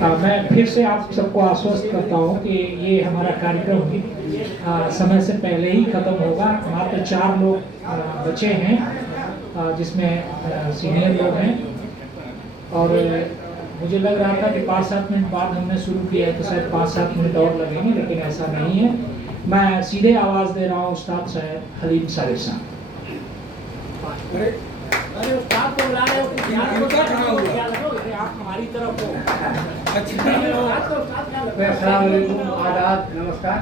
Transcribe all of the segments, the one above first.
मैं फिर से आप सबको आश्वस्त करता हूँ कि ये हमारा कार्यक्रम भी समय से पहले ही खत्म होगा। मात्र 4 लोग बचे हैं, जिसमें सीनियर लोग हैं, और मुझे लग रहा था कि 5-7 मिनट बाद हमने शुरू किया है तो शायद 5-7 मिनट और लगेंगे, लेकिन ऐसा नहीं है। मैं सीधे आवाज़ दे रहा हूँ उस्ताद साहब हलीम साहिब साहब। आप हमारी तरफ हो। आदाब, नमस्कार।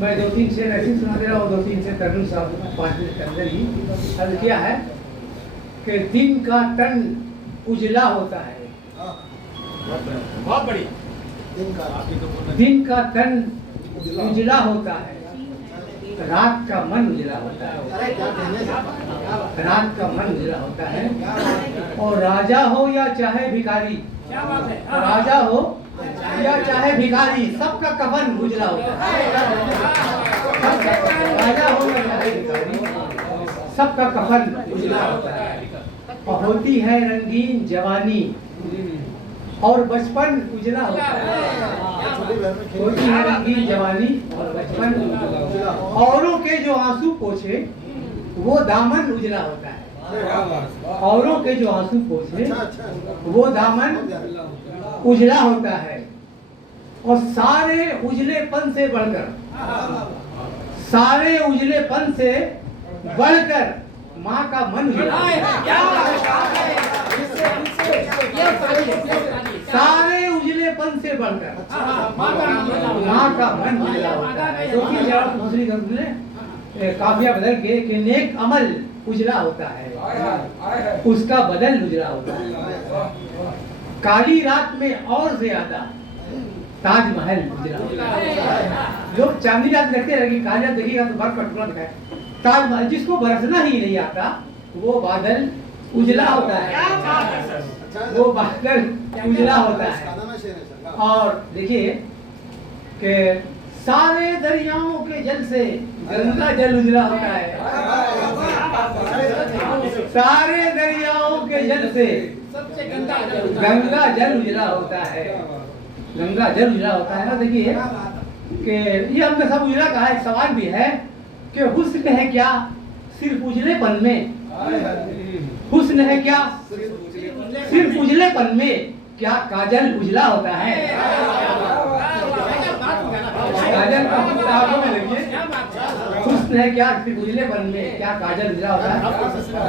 मैं 2-3 से ऐसी सुना दे रहा हूँ, 2-3 से तरुण साहब 5 मिनट के अंदर ही अर्ज किया है कि दिन का तन उजला होता है। बहुत बढ़िया। दिन का तन उजला होता है, रात का मन उजला होता है। रात का मन उजला होता है। और राजा हो या चाहे भिखारी, राजा हो या चाहे भिखारी, सबका कफन उजला होता है। राजा हो या चाहे भिखारी, सबका कफन उजला होता है। और होती है रंगीन जवानी और बचपन उजला होता है। होती है रंगीन जवानी और बचपन उजला। औरों के जो आंसू पोछे वो दामन उजला होता है। औरों के जो आंसू पोछे वो दामन उजला होता है। और सारे उजलेपन से बढ़कर, सारे उजलेपन से बढ़कर माँ का मन उजला होता है। सारे उजलेपन से बढ़कर माँ का मन उजला होता है। दूसरी काफिया बदल के कि नेक अमल उजला होता है, उसका बदल उजला होता है। काली रात में और ज्यादा ताजमहल उजला होता है। लोग चांदनी रात देखते रहेंगे, काली रात देखिएगा तो बर्फ का टुकड़ा दिखाए। ताजमहल जिसको बरसना ही नहीं आता वो बादल उजला होता है, वो बादल उजला होता है। और देखिए कि सारे दरियाओं के जल से गंगा जल उजला होता है। सारे दरियाओं के जल से गंगा जल उजला होता है। गंगा जल उजला होता है। और देखिए कि ये हमने सब उजला कहा। एक सवाल भी है कि हुस्न है क्या सिर्फ उजलेपन में? हुस्न है क्या सिर्फ उजलेपन में? क्या काजल उजला होता है? काजल का हुस्न है क्या सिर्फ उजलेपन में? क्या काजल उजला होता है?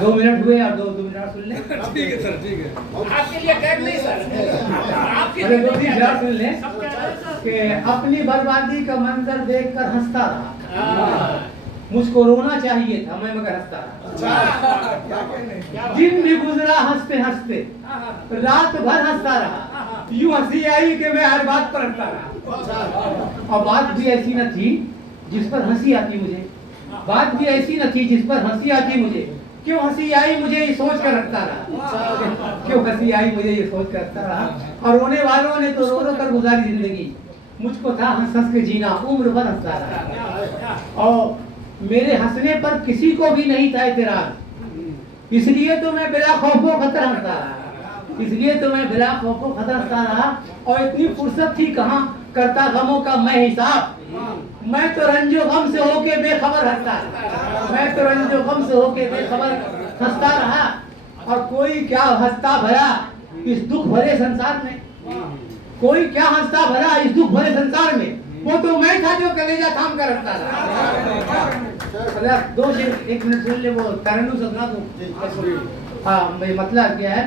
2 मिनट हुए और 2 मिनट सुन लें। ठीक है सर, ठीक है। आपके लिए कैद नहीं सर। अरे 2-3 मिनट सुन लें कि अपनी बर्बादी का मंजर देखकर हंसता रहा। मुझको रोना चाहिए था मैं मगर हंसता रहा। दिन भी गुजरा हंसते हंसते, रात भर हंसता रहा। यूं हंसी आई कि मैं हर बात पर हंसता रहा। और बात भी ऐसी न थी जिस पर हंसी आती मुझे, बात भी ऐसी न थी जिस पर हंसी आती मुझे। क्यों हंसी आई मुझे ये सोच कर रखता रहा। क्यों हंसी आई मुझे ये सोच कर रखता रहा। और रोने वालों ने तो रो रो कर गुजारी जिंदगी। मुझको था हंस हंस के जीना, उम्र भर हंसता रहा। और मेरे हंसने पर किसी को भी नहीं था एतराज, इसलिए तो मैं बिला खौफो खतर हंसता रहा। इसलिए तो मैं बिला खौफो खतर हंसता रहा। और इतनी फुर्सत थी कहाँ करता गमों का मैं हिसाब। मैं तो रंजो गम से होके बेखबर हंसता रहा। मैं तो रंजो गम से होके बेखबर हंसता रहा। और कोई क्या हंसता भरा इस दुख भरे संसार में? कोई क्या हंसता भरा इस दुख भरे संसार में? वो तो मैं था जो कलेजा थाम कर रखता था। 1 मिनट सुन ले, वो तरन्नुम सुना दो। हाँ, मतलब क्या है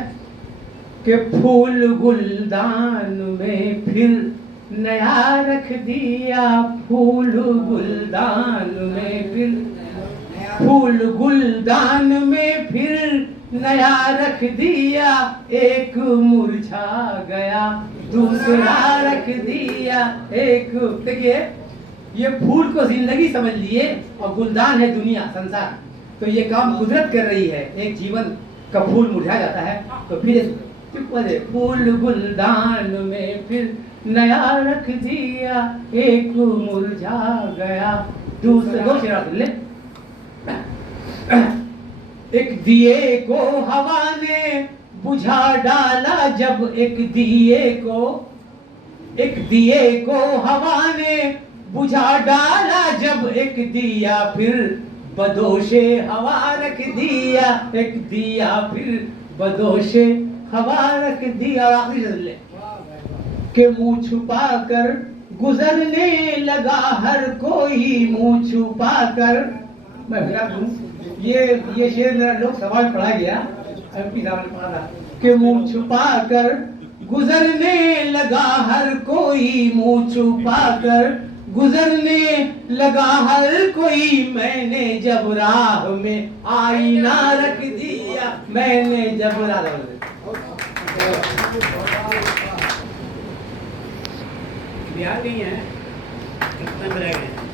कि फूल गुलदान में फिर नया रख दिया। फूल गुलदान में फिर, फूल गुलदान में फिर नया रख दिया। एक मुरझा गया दूसरा रख दिया। एक देखिए ये फूल को जिंदगी समझ लिए और गुलदान है दुनिया संसार। तो ये काम कुदरत कर रही है। एक जीवन का फूल मुरझा जाता है तो फिर फूल गुलदान में फिर नया रख दिया। एक मुरझा गया दूसरा ले। एक दिए को हवा ने बुझा डाला जब एक दिए को हवा ने बुझा डाला जब एक दिया, फिर बदोशे हवा रख दिया, एक दिया फिर बदोशे हवा रख दिया। आखिरी नज़र के मुंह छुपा कर गुजरने लगा हर कोई, मुंह छुपा कर। मैं फिर दूं ये शेर मेरा लोग सभा में पढ़ा गया, एमपी साहब ने पढ़ा था कि मुंह छुपा कर गुजरने लगा हर कोई, मुंह छुपा कर गुजरने लगा हर कोई। मैंने जब राह में आईना रख दिया, मैंने जब राह बिहार नहीं है, कितना में रह गए।